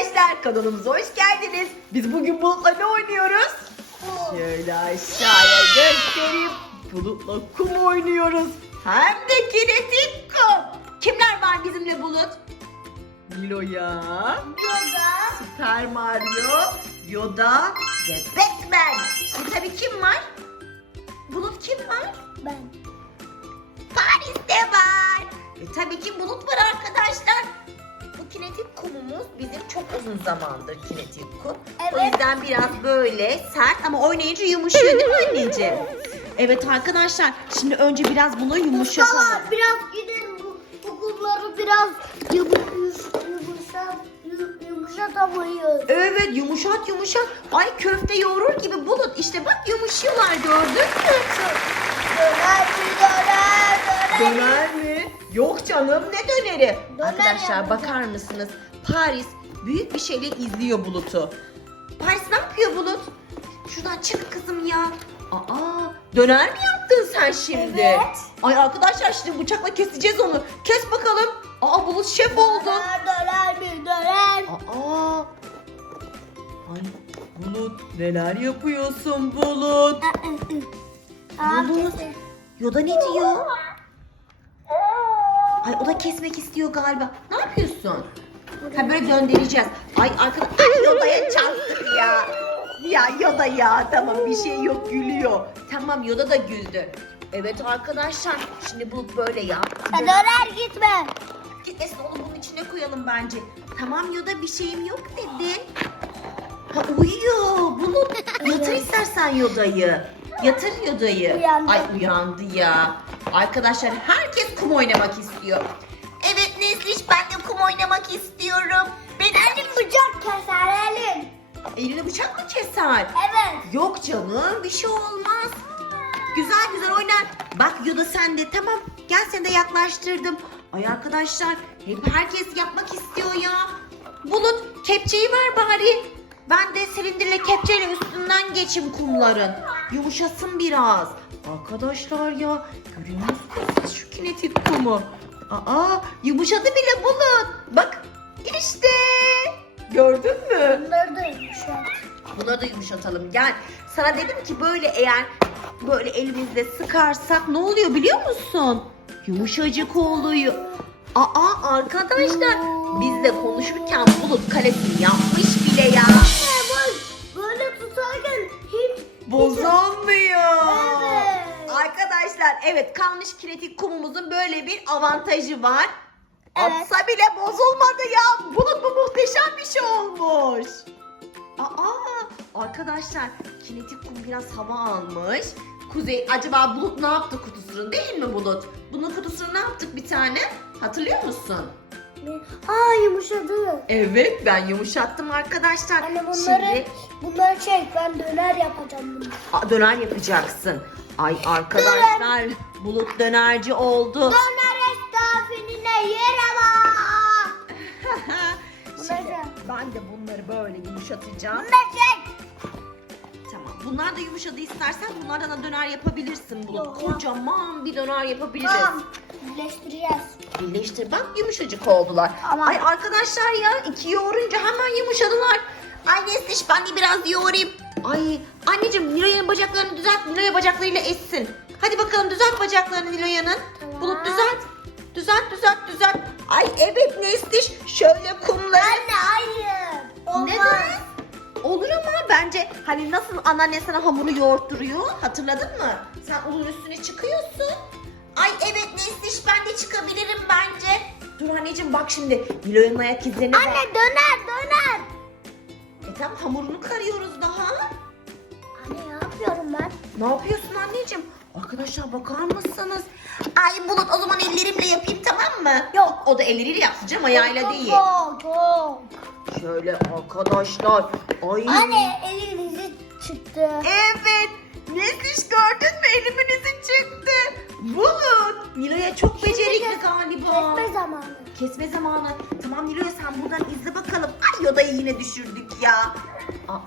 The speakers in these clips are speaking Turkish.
arkadaşlar kanalımıza hoş geldiniz. Biz bugün Bulut'la ne oynuyoruz? Şöyle aşağıya göstereyim. Bulut'la kum oynuyoruz. Hem de kinetik kum. Kimler var bizimle Bulut? Nilo'ya, Yoga. Super Mario, Yoda ve Batman. E tabii kim var? Bulut kim var? Ben. Paris'te var. E, tabii ki bulut var arkadaşlar. Kinetik kumumuz bizim çok uzun zamandır kinetik kum. O Evet. yüzden biraz böyle sert ama oynayınca yumuşuyor değil mi anneciğim? Evet arkadaşlar şimdi önce biraz bunu yumuşatalım. Mustafa biraz gidelim bu, bu kumları biraz yumuş, yumuşat, yum- yumuşatamayız. Evet yumuşat yumuşat. Ay köfte yoğurur gibi bulut. İşte bak yumuşuyorlar gördün mü? Döner mi döner döner. Döner mi? Yok canım ne döneri? Döner Arkadaşlar yani. bakar mısınız? Paris büyük bir şeyle izliyor Bulut'u. Paris ne yapıyor Bulut? Şuradan çık kızım ya. Aa döner mi yaptın sen şimdi? Evet. Ay arkadaşlar şimdi bıçakla keseceğiz onu. Kes bakalım. Aa Bulut şef oldu. Döner döner mi döner. Aa. Ay Bulut neler yapıyorsun Bulut? Bulut. Yoda ne diyor? Ay o da kesmek istiyor galiba. Ne yapıyorsun? Ha böyle göndereceğiz. Ay arkadaş Ay Yoda'ya çarptık ya. Ya Yoda ya tamam bir şey yok gülüyor. Tamam Yoda da güldü. Evet arkadaşlar şimdi Bulut böyle ya. Ya Döner gitme. Gitmesin oğlum bunun içine koyalım bence. Tamam Yoda bir şeyim yok dedi. Ha uyuyor Bulut. Yatır istersen Yoda'yı. Yatır Yoda'yı. Uyandı. Ay uyandı ya. Arkadaşlar herkes kum oynamak istiyor. Evet Nesliş ben de kum oynamak istiyorum. Benim Elim bıçak keser elim. Elini bıçak mı keser? Evet. Yok canım bir şey olmaz. Güzel güzel oynar. Bak Yoda sende tamam. Gel seni de yaklaştırdım. Ay arkadaşlar hep herkes yapmak istiyor ya. Bulut kepçeyi ver bari. Ben de silindirle kepçeyle üstünden geçeyim kumların. Yumuşasın biraz. Arkadaşlar ya görüyor musunuz şu kinetik kumu? Aa yumuşadı bile Bulut. Bak işte. Gördün mü? Bunları da yumuşat. Bunları da yumuşatalım. Gel. Sana dedim ki böyle eğer böyle elimizle sıkarsak ne oluyor biliyor musun? Yumuşacık oluyor. Aa arkadaşlar biz de konuşurken Bulut kalesini yapmış bile ya. Böyle tutarken hiç Bozulmuyor. Evet. Kalmış kinetik kumumuzun böyle bir avantajı var. Evet. Atsa bile bozulmadı ya. Bulut bu muhteşem bir şey olmuş. Aa arkadaşlar kinetik kum biraz hava almış. Kuzey acaba Bulut ne yaptı kutusunu değil mi Bulut? Bunun kutusunu ne yaptık bir tane? Hatırlıyor musun? Aa yumuşadı. Evet ben yumuşattım arkadaşlar. Anne bunları Şimdi bunları çek ben döner yapacağım bunu. Aa, döner yapacaksın. Ay arkadaşlar Bulut dönerci oldu. Döner estafirine yere bak. Şimdi ben de bunları böyle yumuşatacağım. Çek. Tamam. Bunlar da yumuşadı istersen bunlardan da döner yapabilirsin Bulut. Yok. Kocaman bir döner yapabiliriz. Tamam. Birleştireceğiz. Birleştir bak yumuşacık oldular. Ama- Ay arkadaşlar ya iki yoğurunca hemen yumuşadılar. Ay Nesliş ben de biraz yoğurayım. Ay anneciğim Nilo'yanın bacaklarını düzelt. Nilo'ya bacaklarıyla essin. Hadi bakalım düzelt bacaklarını Nilo'yanın. Tamam. Bulut düzelt. Düzelt düzelt düzelt. Ay evet Nesliş şöyle kumları. Anne hayır. Olmaz. Neden? Olur ama bence hani nasıl anneanne sana hamuru yoğurtturuyor hatırladın mı? Sen onun üstüne çıkıyorsun. Ay evet Nesliş ben de çıkabilirim bence. Dur anneciğim bak şimdi Nilo'nun ayak izlerine bak. Anne döner döner. Tamam hamurunu karıyoruz daha. Anne ne yapıyorum ben? Ne yapıyorsun anneciğim? Arkadaşlar bakar mısınız? Ay Bulut o zaman ellerimle yapayım tamam mı? Yok o da elleriyle yapsın canım ayağıyla değil. Çok çok. Şöyle arkadaşlar. Ay. Anne elin izi çıktı. Evet. Nesliş gördün mü elimin izi çıktı. Bulut. Nilo'ya çok becerikli zamanı. Kesme zamanı. Tamam Nilo'ya sen buradan izle bakalım. Ay Yoda'yı yine düşürdük ya. Aa.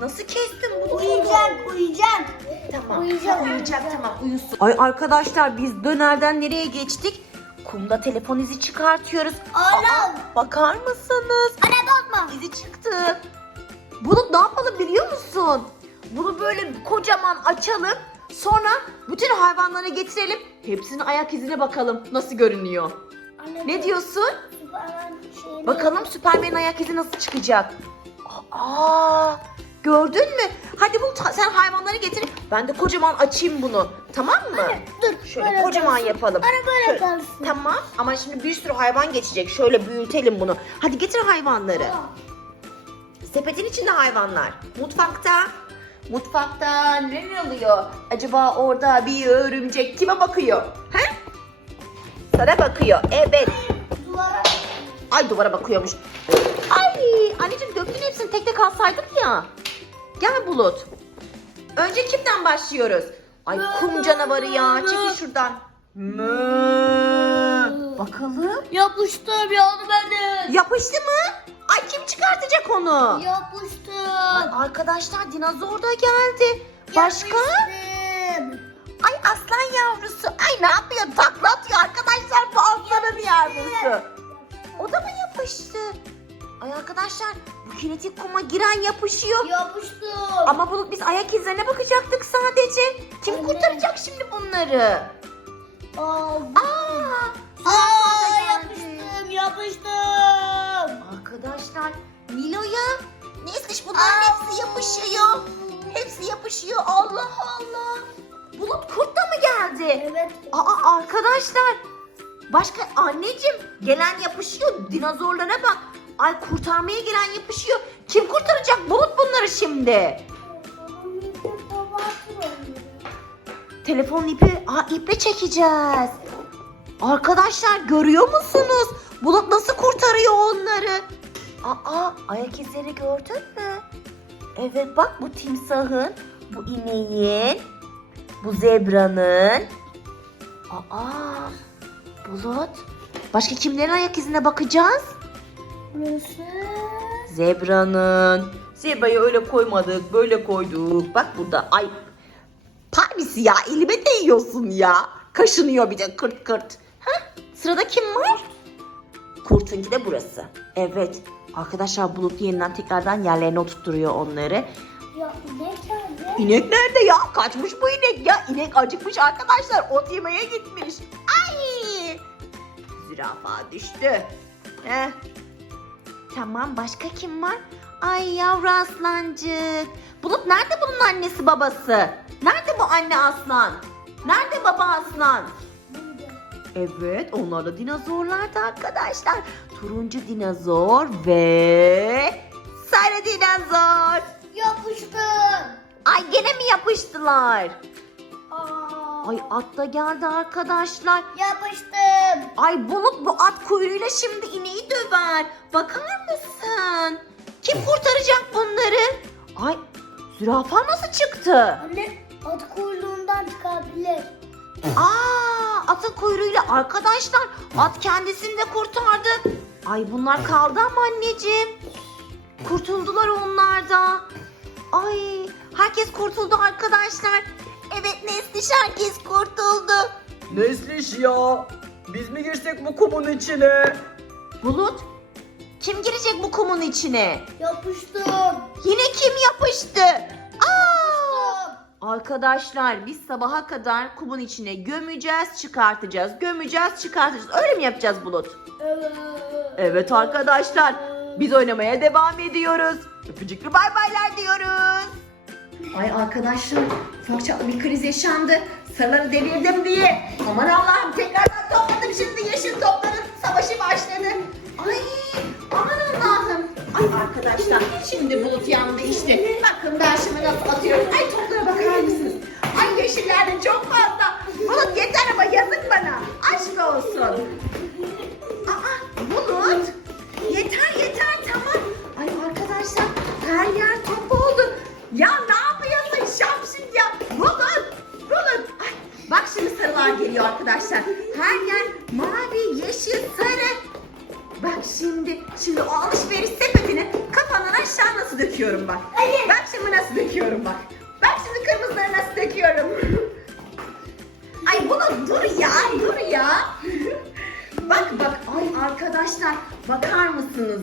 Nasıl kestin bunu? Uyuyacak uyuyacak. Tamam. Uyuyacak, uyuyacak tamam uyusun. Ay arkadaşlar biz dönerden nereye geçtik? Kumda telefon izi çıkartıyoruz. Anam. Aa, bakar mısınız? Anne bak izi çıktı. Bunu ne yapalım biliyor musun? Bunu böyle kocaman açalım. Sonra bütün hayvanlara getirelim. Hepsinin ayak izine bakalım nasıl görünüyor. Anne, Ne diyorsun? Süpermen Bakalım Süpermen'in ayak izi nasıl çıkacak? Aa, gördün mü? Hadi Bulut sen hayvanları getir. Ben de kocaman açayım bunu. Tamam mı? Dur. Şöyle böyle kocaman kalsın. yapalım. Ana böyle Şöyle- kalsın. Tamam ama şimdi bir sürü hayvan geçecek. Şöyle büyütelim bunu. Hadi getir hayvanları. Tamam. Sepetin içinde hayvanlar. Mutfakta. Mutfakta ne oluyor? Acaba orada bir örümcek kime bakıyor? He? Sana bakıyor. Evet. Duvara Ay duvara bakıyormuş. Ay anneciğim döktün hepsini tek tek alsaydık ya. Gel Bulut. Önce kimden başlıyoruz? Ay kum canavarı ya. Çekil şuradan. Mö. Bakalım. yapıştım yardım edin. Yapıştı mı? Ay kim çıkartacak onu? Yapıştım. Ay, arkadaşlar dinozor da geldi. Başka? Yapıştım. Ay aslan yavrusu. Ay ne yapıyor? Takla atıyor arkadaşlar. Bu aslanın yavrusu. O da mı yapıştı? Ay arkadaşlar bu kinetik kuma giren yapışıyor. Yapıştım. Ama Bulut biz ayak izlerine bakacaktık sadece. Kim Anne. kurtaracak şimdi bunları? Aa, Aa, yapıştım yapıştım. Arkadaşlar Nilo'ya Nesliş bunların hepsi yapışıyor. Hepsi yapışıyor. Allah Allah. Bulut kurt da mı geldi? Evet. Aa arkadaşlar. Başka anneciğim gelen yapışıyor. Dinozorlara bak. Ay kurtarmaya gelen yapışıyor. Kim kurtaracak Bulut bunları şimdi? Telefon ipi, aa iple çekeceğiz. Arkadaşlar görüyor musunuz? Bulut nasıl kurtarıyor onları? Aa ayak izleri gördün mü? Evet bak bu timsahın, bu ineğin, bu zebranın. Aa Bulut. Başka kimlerin ayak izine bakacağız? Burası. Zebra'nın. Zebra'yı öyle koymadık, böyle koyduk. Bak burada. Ay. Parbisi ya, elime değiyorsun ya. Kaşınıyor bir de kırt kırt. Heh, sırada kim var? Kurtunki de burası. Evet. Arkadaşlar Bulut yeniden tekrardan yerlerine oturtturuyor onları. Ya ne? İnek nerede ya? Kaçmış bu inek ya. İnek acıkmış arkadaşlar. Ot yemeye gitmiş. Ay! Zürafa düştü. Heh. Tamam başka kim var? Ay yavru aslancık. Bulut nerede bunun annesi babası? Nerede bu anne aslan? Nerede baba aslan? Evet onlar da dinozorlardı arkadaşlar. Turuncu dinozor ve sarı dinozor. Yapıştım. Ay gene mi yapıştılar? Aa, Ay at da geldi arkadaşlar. Yapıştım. Ay Bulut bu at kuyruğuyla şimdi ineği döver. Bakar mısın? Kim kurtaracak bunları? Ay zürafa nasıl çıktı? Anne at kuyruğundan çıkabilir. Aa atın kuyruğuyla arkadaşlar at kendisini de kurtardı. Ay bunlar kaldı ama anneciğim. Kurtuldular onlar da. Ay herkes kurtuldu arkadaşlar. Evet Nesliş herkes kurtuldu. Nesliş ya. Biz mi girsek bu kumun içine? Bulut kim girecek bu kumun içine? Yapıştım. Yine kim yapıştı? Aa! Arkadaşlar biz sabaha kadar kumun içine gömeceğiz, çıkartacağız. Gömeceğiz, çıkartacağız. Öyle mi yapacağız Bulut? Evet. Evet arkadaşlar. Biz oynamaya devam ediyoruz. Öpücüklü bay baylar diyoruz. Ay arkadaşlar ufak çaplı bir kriz yaşandı. Sarıları devirdim diye. Aman Allah'ım tekrardan topladım şimdi yeşil topların savaşı başladı. Ay aman Allah'ım. Ay arkadaşlar şimdi bulut yandı işte. Bakın ben şimdi nasıl atıyorum. Ay toplara bakar mısınız? Ay yeşillerden çok fazla. Yeşil, sarı. Bak şimdi, şimdi o alışveriş sepetini kafandan aşağı nasıl döküyorum bak. Hayır. Bak şimdi nasıl döküyorum bak. Bak şimdi kırmızıları nasıl döküyorum. Ay bunu dur ya, dur ya. bak bak, ay arkadaşlar bakar mısınız?